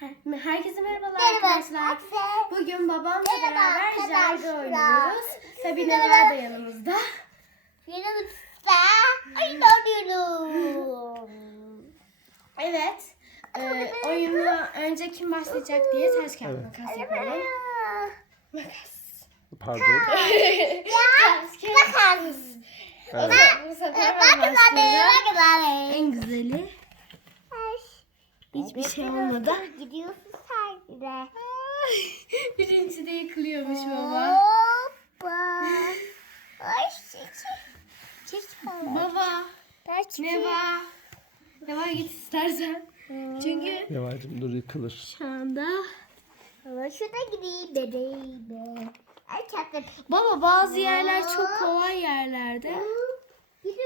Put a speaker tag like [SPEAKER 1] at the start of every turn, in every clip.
[SPEAKER 1] Her- Herkese merhabalar
[SPEAKER 2] Merhaba
[SPEAKER 1] arkadaşlar.
[SPEAKER 2] arkadaşlar.
[SPEAKER 1] Bugün babamla
[SPEAKER 2] Merhaba
[SPEAKER 1] beraber jargı oynuyoruz.
[SPEAKER 2] Merhaba.
[SPEAKER 1] Neval da yanımızda.
[SPEAKER 2] Yanımızda oyun oynuyorum.
[SPEAKER 1] Evet. E, oyuna önce kim başlayacak diye taş kağıt
[SPEAKER 3] Evet.
[SPEAKER 1] makas yapalım. Makas.
[SPEAKER 3] Pardon.
[SPEAKER 1] Taş kağıt makas.
[SPEAKER 3] Evet.
[SPEAKER 1] Bu sefer ben başlayacağım. En güzeli. Hiçbir şey olmadı.
[SPEAKER 2] Gidiyorsun sen de.
[SPEAKER 1] Birinci de yıkılıyormuş baba.
[SPEAKER 2] Hoppa. Ay çiçek. Çiçek.
[SPEAKER 1] Baba. Neva. Neva git istersen. Çünkü
[SPEAKER 3] Yavaşım dur yıkılır.
[SPEAKER 1] şu anda
[SPEAKER 2] Ama şurada gideyim bebeğim. Çaktım.
[SPEAKER 1] Baba bazı yerler çok kolay yerlerde.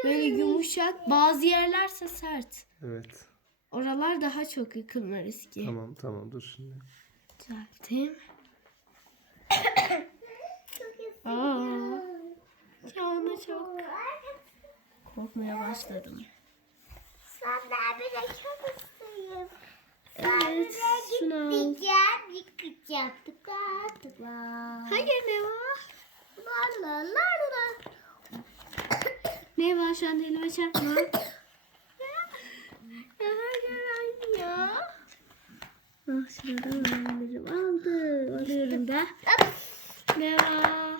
[SPEAKER 1] Böyle yumuşak. Bazı yerlerse sert.
[SPEAKER 3] Evet.
[SPEAKER 1] Oralar daha çok yıkılma riski.
[SPEAKER 3] Tamam tamam dur şimdi.
[SPEAKER 1] Düzelteyim.
[SPEAKER 2] Çok
[SPEAKER 1] Aa, şu anda çok korkmaya başladım.
[SPEAKER 2] Bir de çok ıslıyım.
[SPEAKER 1] Evet, şunu al.
[SPEAKER 2] Gideceğim, yıkayacağım. Tıkla tıkla.
[SPEAKER 1] Hayır Neva.
[SPEAKER 2] La la la la.
[SPEAKER 1] Neva şu anda elime çarpma. ya her yer aynı ya. Ah şuradan öğrendim. Aldım. Alıyorum da. Neva.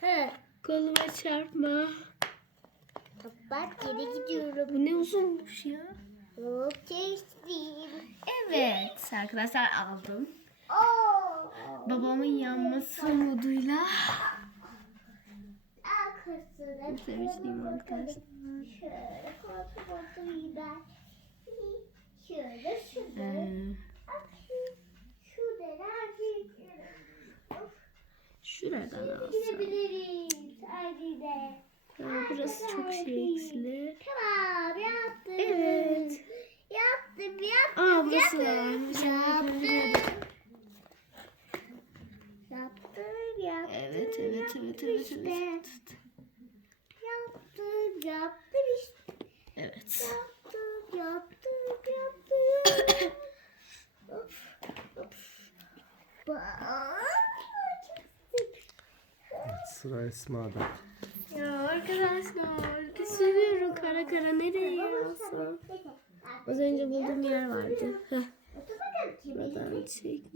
[SPEAKER 2] Hı.
[SPEAKER 1] Koluma çarpma.
[SPEAKER 2] Bak geri gidiyorum.
[SPEAKER 1] Bu ne uzunmuş ya.
[SPEAKER 2] Hop geçtim.
[SPEAKER 1] Evet arkadaşlar aldım.
[SPEAKER 2] Oo.
[SPEAKER 1] Babamın yanması umuduyla. Sevinçliyim arkadaşlar.
[SPEAKER 2] Şöyle oturayım ben. Şöyle şurada.
[SPEAKER 1] Ee,
[SPEAKER 2] Bak şu- Şurada nerede? Of.
[SPEAKER 1] Şuradan alsam. Burası çok şey eksili.
[SPEAKER 2] Tamam yaptım.
[SPEAKER 1] Evet.
[SPEAKER 2] Yaptım yaptım.
[SPEAKER 1] Aa burası
[SPEAKER 2] yaptım. Yaptım. Yaptım yaptım.
[SPEAKER 1] Evet evet evet evet.
[SPEAKER 2] işte.
[SPEAKER 1] evet.
[SPEAKER 2] Yaptım yaptım işte.
[SPEAKER 1] Evet.
[SPEAKER 2] Yaptım yaptım yaptım. of of.
[SPEAKER 3] Evet, sıra Esma'da.
[SPEAKER 1] Ya arkadaşlar düşünüyorum kara kara nereye yazsam. Az önce bulduğum yer vardı. Heh, buradan
[SPEAKER 2] oturacağım.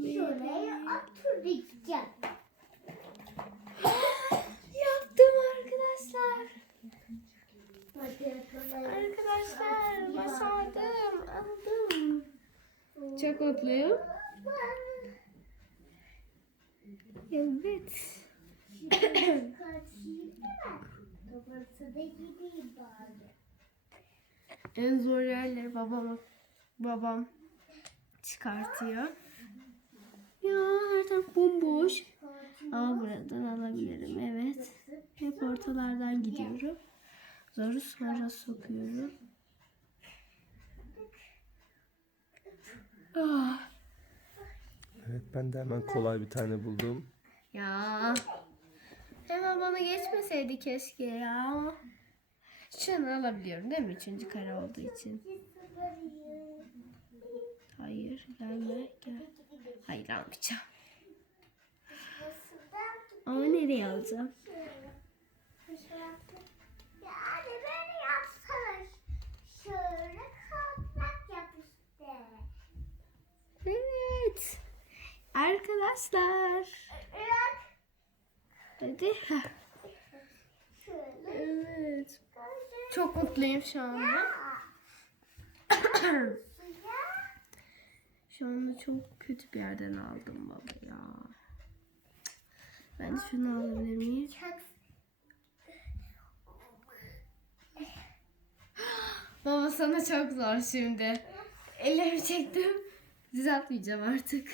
[SPEAKER 1] Yaptım arkadaşlar. Arkadaşlar başardım. Aldım. Çok mutluyum. Evet. En zor yerleri babam babam çıkartıyor. Ya her taraf bomboş. Ama buradan alabilirim evet. Hep ortalardan gidiyorum. Zoru sonra sokuyorum. Ah.
[SPEAKER 3] Evet ben de hemen kolay bir tane buldum.
[SPEAKER 1] Ya. Bana geçmeseydi keşke ya. Şunu alabiliyorum değil mi? Üçüncü kare olduğu için. Hayır gelme gel. Hayır almayacağım. Ama nereye alacağım? Evet. Arkadaşlar.
[SPEAKER 2] Şöyle.
[SPEAKER 1] Evet. Çok mutluyum şu anda. Şu anda çok kötü bir yerden aldım baba ya. Ben de şunu alabilir miyim? Baba sana çok zor şimdi. Ellerimi çektim. Düzeltmeyeceğim artık.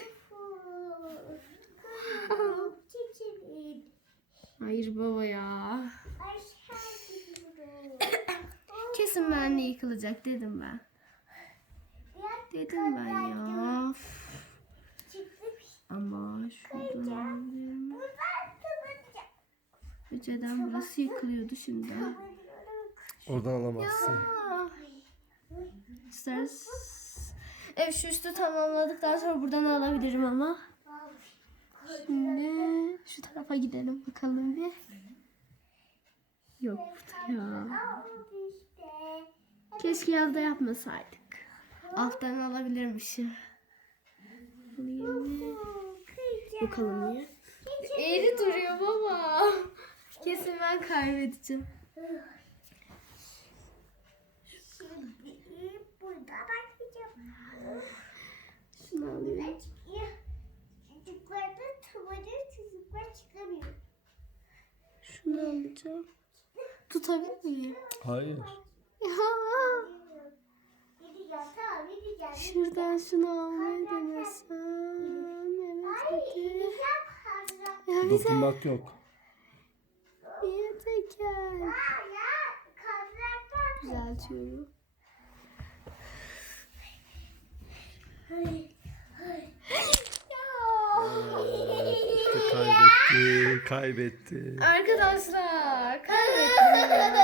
[SPEAKER 1] Hayır baba ya. Kesin ben de yıkılacak dedim ben. Dedim ben ya. Ama şuradan. Önceden burası yıkılıyordu şimdi.
[SPEAKER 3] Oradan alamazsın.
[SPEAKER 1] İsterseniz Evet şu üstü tamamladıktan sonra buradan alabilirim ama. Şimdi tarafa gidelim bakalım bir. Yok ya. Keşke yazda yapmasaydık. Alttan alabilirmişim. Bakalım ya. Eğri duruyor baba. Kesin ben kaybedeceğim. Şunu alacağım. Tutabilir miyim?
[SPEAKER 3] Hayır.
[SPEAKER 1] Ya. Şuradan şunu almayı denesem. Evet hadi. Ya bize
[SPEAKER 3] Dokunmak yok.
[SPEAKER 1] niye teker? Düzeltiyorum.
[SPEAKER 3] İşte kaybetti. Kaybetti.
[SPEAKER 1] Arkadaşlar kaybettim.